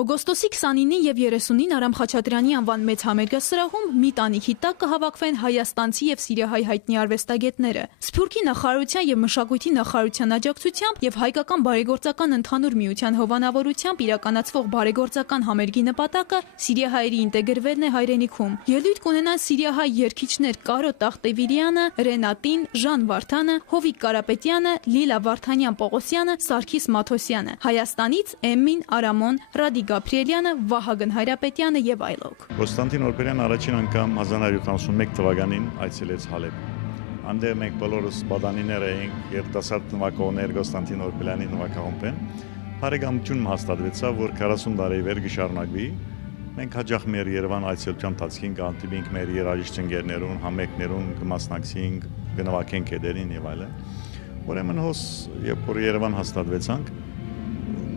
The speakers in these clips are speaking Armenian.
Օգոստոսի 29-ին եւ 30-ին Արամ Խաչատրյանի անվան մեծ համերգասրահում մի տանիքի տակ կհավաքվեն հայաստանցի եւ սիրիահայ հայտնի արվեստագետները։ Սփյուռքի նախարարության եւ մշակույթի նախարարության աջակցությամբ եւ հայկական բարեգործական ընդհանուր միության հովանավորությամբ իրականացվող բարեգործական համերգի նպատակը սիրիահայերի ինտեգրվելն է հայրենիքում։ Ելույթ կունենան սիրիահայ երգիչներ Կարո Տախտևիրյանը, Ռենատին, Ժան Վարդանը, Հովիկ Կարապետյանը, Լիլա Վարդանյան Պողոսյանը, Սարգիս Մաթոսյանը, Հայաստանից Էմմին, Արամոն, Ռադի Գաբրիելյանը, Վահագն Հայրապետյանը եւ այլոք։ Կոստանտին Օրբելյանը առաջին անգամ 1971 թվականին այցելեց Հալեբ։ Անդեր մենք բոլորս բադանիներ էինք, երիտասարդ նվագողներ Կոստանտին Օրբելյանի նվագախումբեն։ Բարեկամություն հաստատվեցավ, որ 40 տարի վեր կշարունակվի։ Մենք հաջող մեր Երևան այցելության ընթացքին կանտիբինք մեր երաժիշտ ընկերներուն, համերգներուն կմասնակցեինք, կնվագենք հետերին եւ այլն։ Ուրեմն հոս երբ որ Երևան հաստատվեցանք,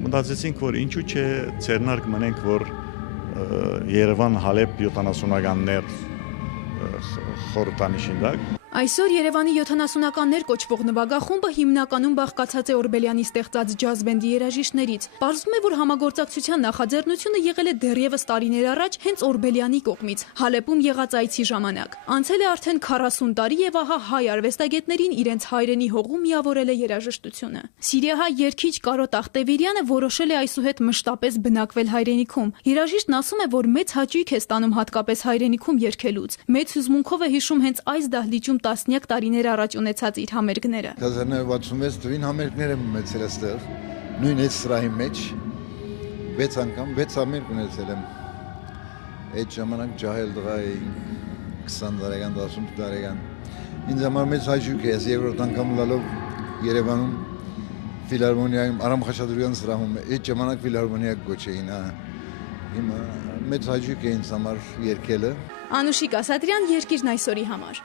մտածեցինք, որ ինչու՞ չէ ցերնարկ մնենք, որ Երևան Հալեբ 70-ականներ խորհրդանիշին դակ։ Այսօր Երևանի 70-ականներ կոչվող նվագախումբը հիմնականում բաղկացած է Օրբելյանի ստեղծած ջազ բենդի երաժիշտներից։ Պարզվում է, որ համագործակցության նախաձեռնությունը եղել է դեռևս տարիներ առաջ հենց Օրբելյանի կողմից Հալեբում եղած այցի ժամանակ։ Անցել է արդեն 40 տարի եւ ահա հայ արվեստագետներին իրենց հայրենի հողում միավորել է երաժշտությունը։ Սիրիահայ երգիչ Կարո Տախտևիրյանը որոշել է այսուհետ մշտապես բնակվել հայրենիքում։ Երաժիշտն ասում է, որ մեծ հաճույք է ստանում հատկապես հայրենիքում երգելուց։ Մեծ հուզմունքով է հիշում հենց այս դահլիճում տասնյակ տարիներ առաջ ունեցած իր համերգները։ 1966 թվականին համերգներ եմ ունեցել այստեղ, նույն այդ սրահի մեջ 6 անգամ 6 համերգ ունեցել եմ։ Այդ ժամանակ ջահել տղա էինք 20 տարեկան, 18 տարեկան։ Ինձ համար մեծ հաճույք է, ես երկրորդ անգամ լալով Երևանում ֆիլհարմոնիայում Արամ Խաչատրյանի սրահում այդ ժամանակ ֆիլհարմոնիա գոչեին, հիմա մեծ հաճույք է ինձ համար երգելը։ Անուշիկ Ասատրյան, Երկիրն այսօրի համար։